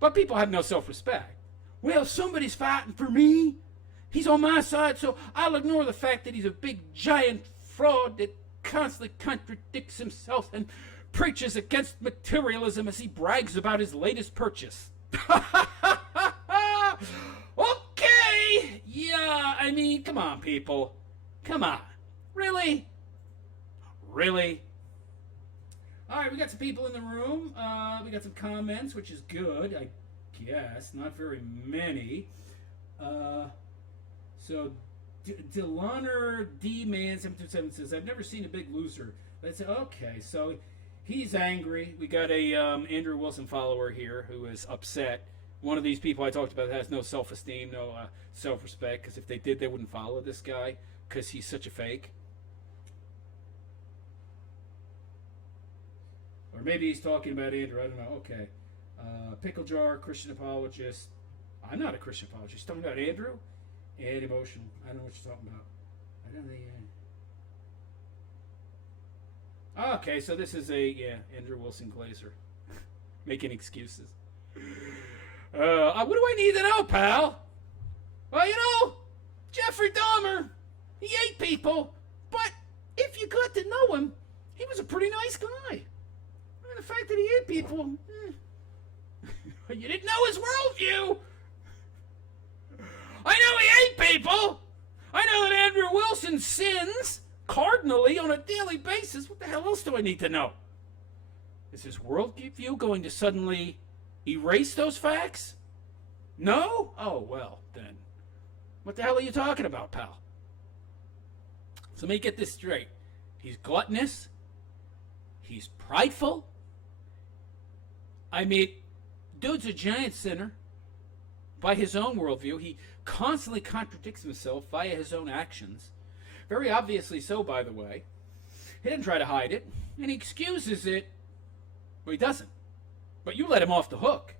But people have no self-respect. Well, somebody's fighting for me. He's on my side, so I'll ignore the fact that he's a big, giant fraud that constantly contradicts himself and preaches against materialism as he brags about his latest purchase. Okay. Yeah, I mean, come on, people. Come on. Really? Really? All right, we got some people in the room. We got some comments, which is good, I guess. Not very many. So, Delaner D-Man 727 says, I've never seen a big loser. Let's say, okay, so he's angry. We got a Andrew Wilson follower here who is upset. One of these people I talked about has no self-esteem, no self-respect, because if they did, they wouldn't follow this guy because he's such a fake. Or maybe he's talking about Andrew. I don't know. Okay. Pickle Jar, Christian apologist. I'm not a Christian apologist. He's talking about Andrew and emotional. I don't know what you're talking about. I don't know. Okay, so this is Andrew Wilson Glazer. Making excuses. What do I need to know, pal? Well, Jeffrey Dahmer, he ate people, but if you got to know him, he was a pretty nice guy. And the fact that he ate people, you didn't know his worldview. I know he ate people. I know that Andrew Wilson sins cardinally on a daily basis. What the hell else do I need to know? Is his worldview going to suddenly erase those facts? No? Oh, well, then. What the hell are you talking about, pal? So let me get this straight. He's gluttonous. He's prideful. I mean, dude's a giant sinner by his own worldview. He constantly contradicts himself via his own actions. Very obviously so, by the way. He didn't try to hide it, and he excuses it. Well, he doesn't. But you let him off the hook.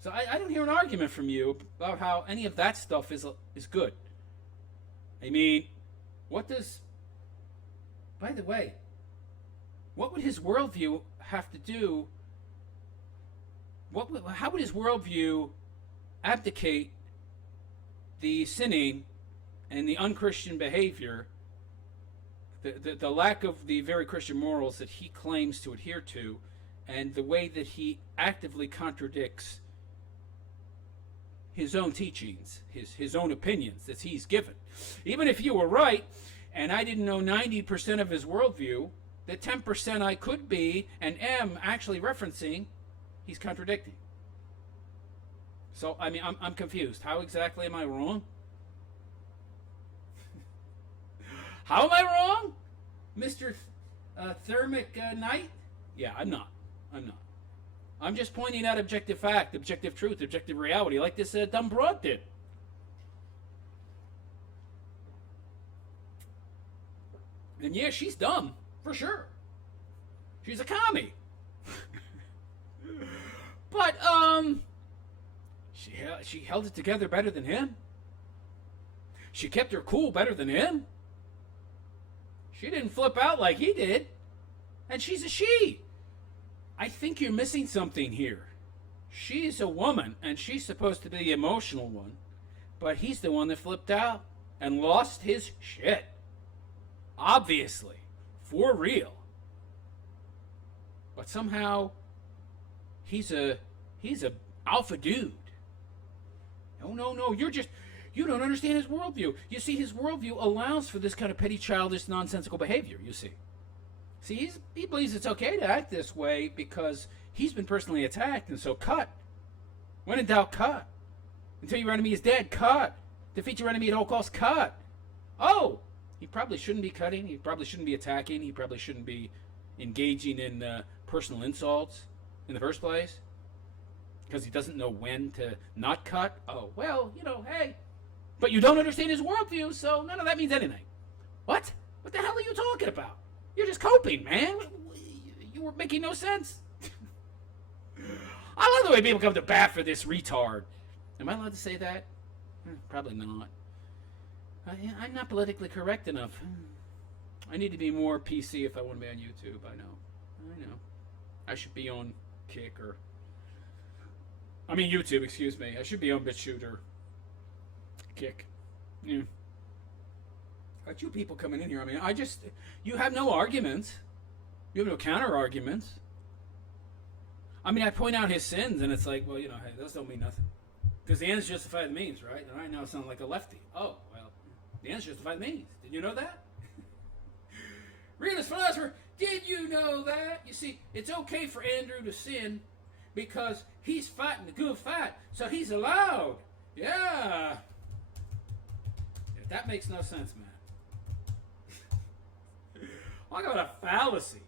So I don't hear an argument from you about how any of that stuff is good. I mean, what does... By the way, what would his worldview have to do... How would his worldview abdicate the sinning and the unchristian behavior, the lack of the very Christian morals that he claims to adhere to, and the way that he actively contradicts his own teachings, his own opinions that he's given? Even if you were right, and I didn't know 90% of his worldview, the 10% I could be and am actually referencing, he's contradicting. So, I mean, I'm confused. How exactly am I wrong? How am I wrong? Mr. Thermic Knight? Yeah, I'm not. I'm just pointing out objective fact, objective truth, objective reality, like this dumb broad did. And yeah, she's dumb, for sure. She's a commie. But, she held it together better than him. She kept her cool better than him. She didn't flip out like he did. And she's a she. I think you're missing something here. She's a woman, and she's supposed to be the emotional one. But he's the one that flipped out and lost his shit. Obviously. For real. But somehow, he's a alpha dude. No, you don't understand his worldview. You see, his worldview allows for this kind of petty, childish, nonsensical behavior, you see. See, he believes it's okay to act this way because he's been personally attacked, and so cut. When in doubt, cut. Until your enemy is dead, cut. Defeat your enemy at all costs, cut. Oh, he probably shouldn't be cutting. He probably shouldn't be attacking. He probably shouldn't be engaging in personal insults in the first place because he doesn't know when to not cut. Oh, well, hey. But you don't understand his worldview, so none of that means anything. What? What the hell are you talking about? You're just coping, man. You were making no sense. I love the way people come to bat for this retard. Am I allowed to say that? Probably not. I'm not politically correct enough. I need to be more PC if I want to be on YouTube. I know. I should be on Kick or I mean YouTube, excuse me. I should be on BitChute or Kick. Yeah. Got you people coming in here. I mean, you have no arguments. You have no counter arguments. I mean, I point out his sins, and it's like, well, hey, those don't mean nothing. Because the ends justify the means, right? And I now sound like a lefty. Oh, well, the ends justify the means. Did you know that? Realist philosopher, did you know that? You see, it's okay for Andrew to sin because he's fighting the good fight, so he's allowed. Yeah. That makes no sense, man. I got a fallacy.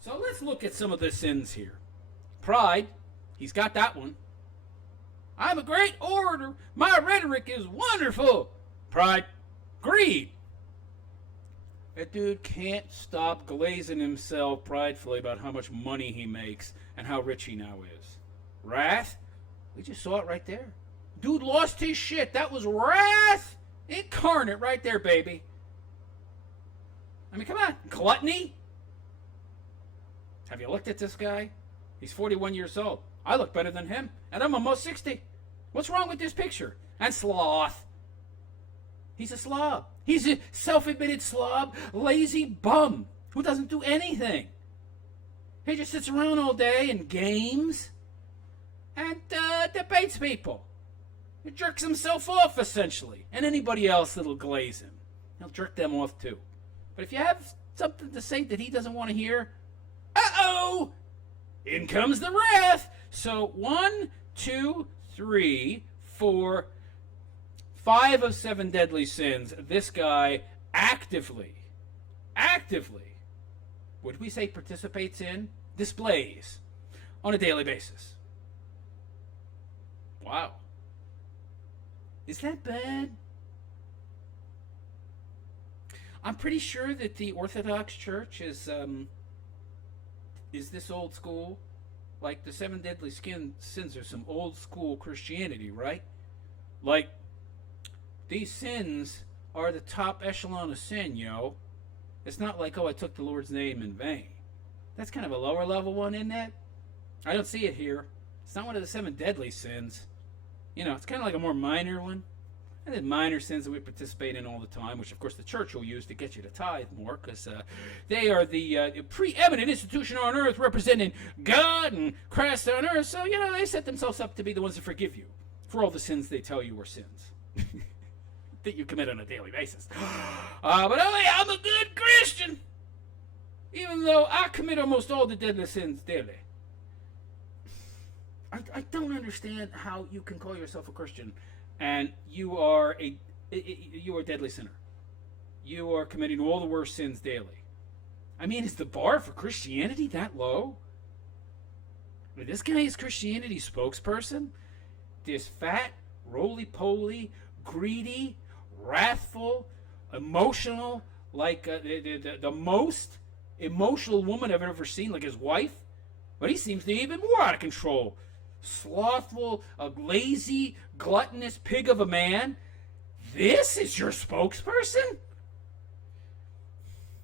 So let's look at some of the sins here. Pride, he's got that one. I'm a great orator. My rhetoric is wonderful. Pride. Greed. That dude can't stop glazing himself pridefully about how much money he makes and how rich he now is. Wrath. We just saw it right there. Dude lost his shit. That was wrath incarnate right there, baby. I mean, come on. Gluttony. Have you looked at this guy? He's 41 years old. I look better than him, and I'm almost 60. What's wrong with this picture? And sloth. He's a slob. He's a self-admitted slob, lazy bum who doesn't do anything. He just sits around all day and games and debates people. He jerks himself off, essentially. And anybody else that'll glaze him. He'll jerk them off, too. But if you have something to say that he doesn't want to hear, uh-oh! In comes the wrath. So 1, 2, 3, 4, 5 of 7 deadly sins. This guy actively, would we say participates in, displays on a daily basis. Wow. Is that bad? I'm pretty sure that the Orthodox Church is this old school. Like the 7 deadly sins are some old school Christianity, right? Like, these sins are the top echelon of sin, yo. It's not like, oh, I took the Lord's name in vain. That's kind of a lower level one, isn't it? I don't see it here. It's not one of the 7 deadly sins. It's kind of like a more minor one. And then minor sins that we participate in all the time, which of course the church will use to get you to tithe more, because they are the preeminent institution on earth representing God and Christ on earth. So, they set themselves up to be the ones that forgive you for all the sins they tell you are sins that you commit on a daily basis. But I'm a good Christian, even though I commit almost all the deadly sins daily. I don't understand how you can call yourself a Christian and you are a deadly sinner. You are committing all the worst sins daily. I mean, is the bar for Christianity that low? I mean, this guy is Christianity's spokesperson. This fat, roly-poly, greedy, wrathful, emotional, like the most emotional woman I've ever seen, like his wife. But he seems to be even more out of control. Slothful, a lazy, gluttonous pig of a man. This is your spokesperson?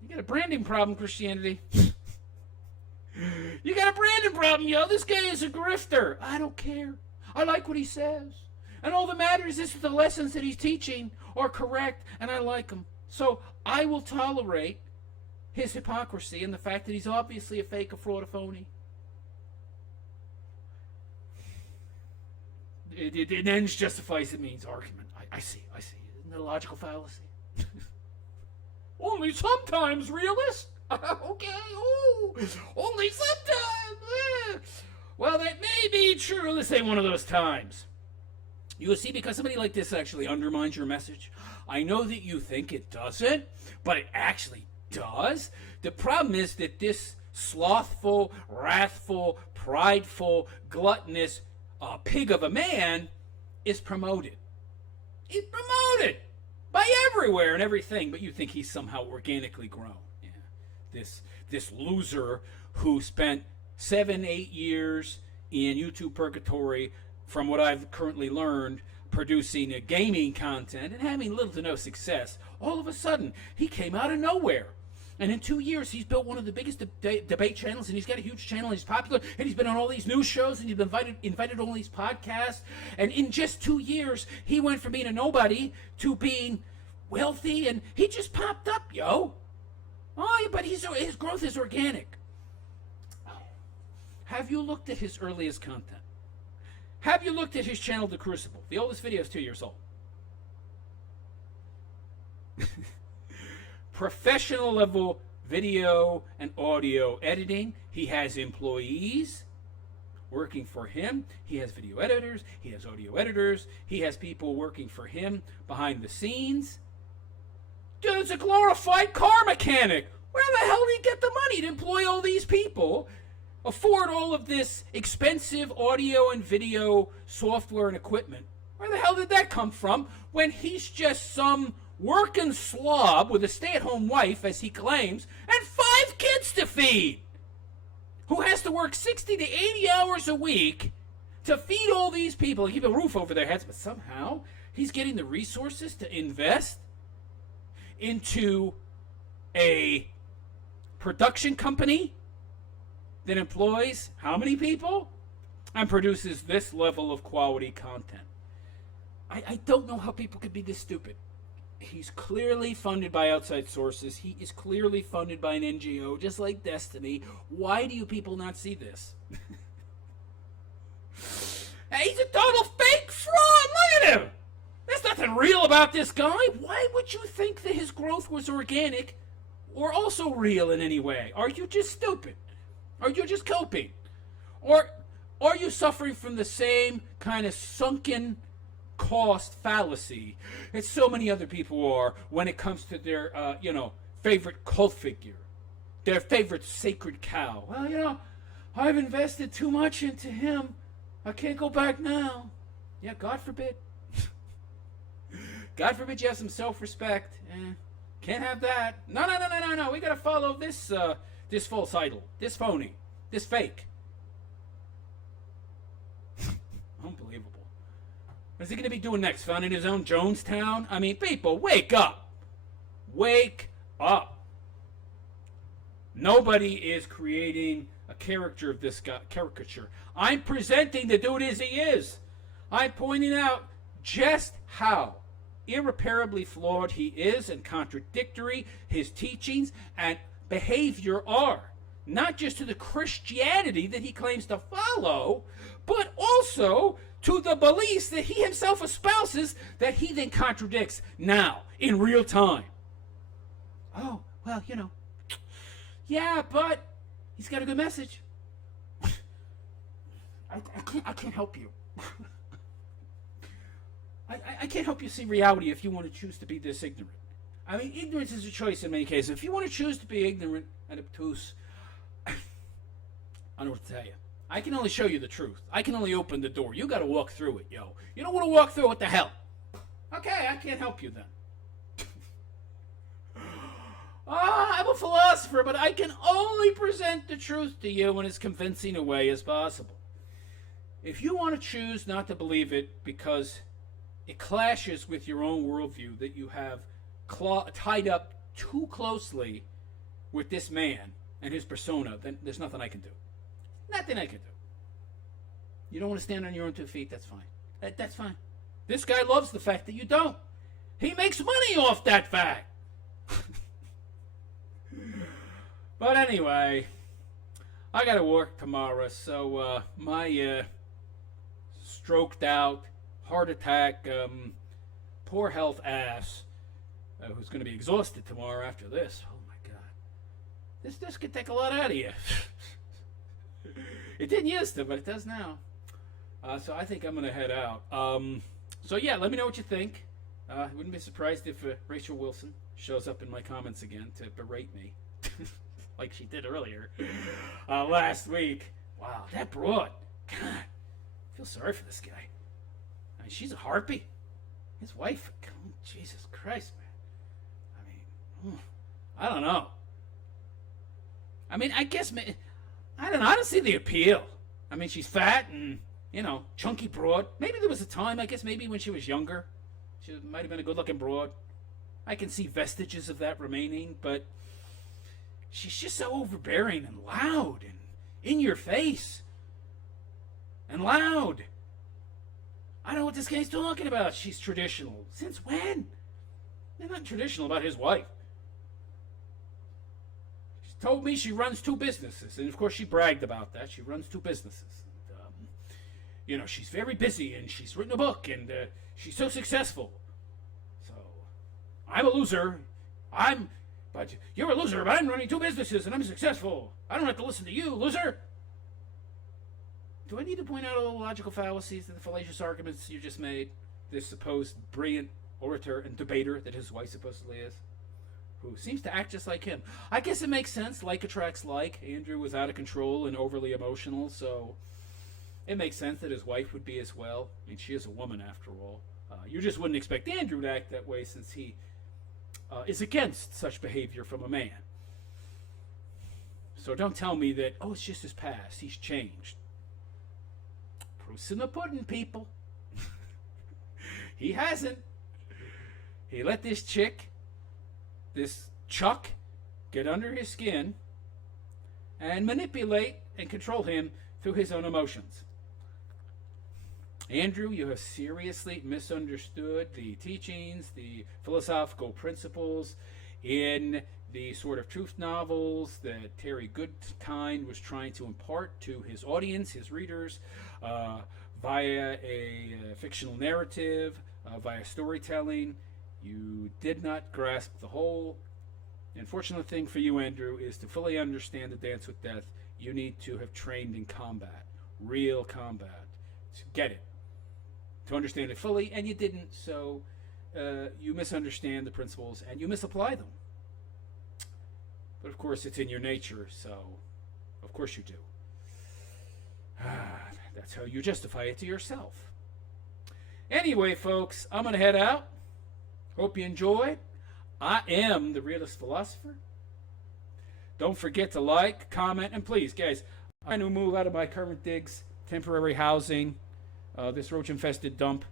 You got a branding problem, Christianity. You got a branding problem, yo. This guy is a grifter. I don't care. I like what he says. And all that matters is that the lessons that he's teaching are correct, and I like them. So I will tolerate his hypocrisy and the fact that he's obviously a fake, a fraud, a phony. It ends justifies it means argument. I see. Isn't that a logical fallacy? Only sometimes, realist. Okay, only sometimes. Well, that may be true. This ain't one of those times. You see, because somebody like this actually undermines your message. I know that you think it doesn't, but it actually does. The problem is that this slothful, wrathful, prideful, gluttonous pig of a man is promoted. He's promoted by everywhere and everything, but you think he's somehow organically grown. Yeah. This loser who spent 7-8 years in YouTube purgatory, from what I've currently learned, producing gaming content and having little to no success. All of a sudden, he came out of nowhere And in 2 years, he's built one of the biggest debate channels, and he's got a huge channel, and he's popular, and he's been on all these news shows, and he's been invited on all these podcasts. And in just 2 years, he went from being a nobody to being wealthy, and he just popped up, yo. Oh, but his growth is organic. Have you looked at his earliest content? Have you looked at his channel, The Crucible? The oldest video is 2 years old. Professional level video and audio editing. He has employees working for him. He has video editors. He has audio editors. He has people working for him behind the scenes. Dude's a glorified car mechanic. Where the hell did he get the money to employ all these people, afford all of this expensive audio and video software and equipment? Where the hell did that come from when he's just some working slob with a stay-at-home wife, as he claims, and 5 kids to feed, who has to work 60 to 80 hours a week to feed all these people and keep a roof over their heads, but somehow he's getting the resources to invest into a production company that employs how many people and produces this level of quality content. I don't know how people could be this stupid. He's clearly funded by outside sources. He is clearly funded by an NGO, just like Destiny. Why do you people not see this? He's a total fake fraud. Look at him. There's nothing real about this guy. Why would you think that his growth was organic or also real in any way? Are you just stupid? Are you just coping? Or are you suffering from the same kind of sunken cost fallacy that so many other people are when it comes to their, favorite cult figure, their favorite sacred cow? Well, I've invested too much into him. I can't go back now. Yeah, God forbid. God forbid you have some self-respect. Can't have that. No. We gotta follow this false idol, this phony, this fake. Unbelievable. What is he going to be doing next? Founding his own Jonestown? I mean, people, wake up. Wake up. Nobody is creating a character of this guy, caricature. I'm presenting the dude as he is. I'm pointing out just how irreparably flawed he is and contradictory his teachings and behavior are. Not just to the Christianity that he claims to follow, but also to the beliefs that he himself espouses that he then contradicts now, in real time. Oh, well, yeah, but he's got a good message. I can't help you. I can't help you see reality if you want to choose to be this ignorant. I mean, ignorance is a choice in many cases. If you want to choose to be ignorant and obtuse, I don't know what to tell you. I can only show you the truth. I can only open the door. You got to walk through it, yo. You don't want to walk through it, what the hell? Okay, I can't help you then. I'm a philosopher, but I can only present the truth to you in as convincing a way as possible. If you want to choose not to believe it because it clashes with your own worldview that you have tied up too closely with this man and his persona, then there's nothing I can do. Nothing I can do. You don't want to stand on your own 2 feet, that's fine. That's fine. This guy loves the fact that you don't. He makes money off that fact. But anyway, I got to work tomorrow, so my stroked out, heart attack, poor health ass, who's going to be exhausted tomorrow after this. Oh my God. This could take a lot out of you. It didn't used to, but it does now. So I think I'm going to head out. So yeah, let me know what you think. I wouldn't be surprised if Rachel Wilson shows up in my comments again to berate me. Like she did earlier last week. Wow, that broad. God, I feel sorry for this guy. I mean, she's a harpy. His wife. Oh, Jesus Christ, man. I mean, I don't know. I mean, I guess, I don't know. I don't see the appeal. I mean, she's fat and, chunky broad. Maybe there was a time, I guess maybe when she was younger, she might have been a good-looking broad. I can see vestiges of that remaining, but she's just so overbearing and loud and in your face and loud. I don't know what this guy's talking about. She's traditional. Since when? They're not traditional about his wife. She told me she runs 2 businesses, and of course she bragged about that. She runs 2 businesses. And, she's very busy, and she's written a book, and she's so successful. So, I'm a loser. But you're a loser, but I'm running 2 businesses, and I'm successful. I don't have to listen to you, loser. Do I need to point out all the logical fallacies and the fallacious arguments you just made? This supposed brilliant orator and debater that his wife supposedly is, who seems to act just like him. I guess it makes sense. Like attracts like. Andrew was out of control and overly emotional, so it makes sense that his wife would be as well. I mean, she is a woman after all. You just wouldn't expect Andrew to act that way since he is against such behavior from a man. So don't tell me that, it's just his past. He's changed. Proof's in the pudding, people. He hasn't. He let this chick, this Chuck, get under his skin and manipulate and control him through his own emotions. Andrew, you have seriously misunderstood the teachings, the philosophical principles in the sort of truth novels that Terry Goodkind was trying to impart to his audience, his readers, via a fictional narrative, via storytelling. You did not grasp the whole. The unfortunate thing for you, Andrew, is to fully understand the Dance with Death, you need to have trained in combat, real combat, to get it, to understand it fully, and you didn't, so you misunderstand the principles and you misapply them. But of course, it's in your nature, so of course you do. That's how you justify it to yourself. Anyway, folks, I'm going to head out. Hope you enjoyed. I am the Realist Philosopher. Don't forget to like, comment, and please, guys, I'm trying to move out of my current digs, temporary housing, this roach-infested dump.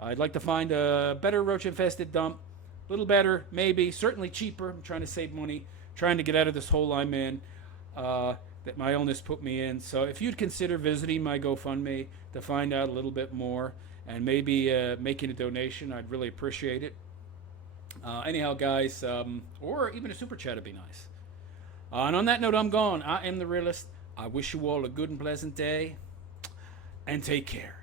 I'd like to find a better roach-infested dump. A little better, maybe, certainly cheaper. I'm trying to save money, trying to get out of this hole I'm in that my illness put me in. So if you'd consider visiting my GoFundMe to find out a little bit more and maybe making a donation, I'd really appreciate it. Anyhow, guys, or even a super chat would be nice. And on that note, I'm gone. I am the Realist. I wish you all a good and pleasant day, and take care.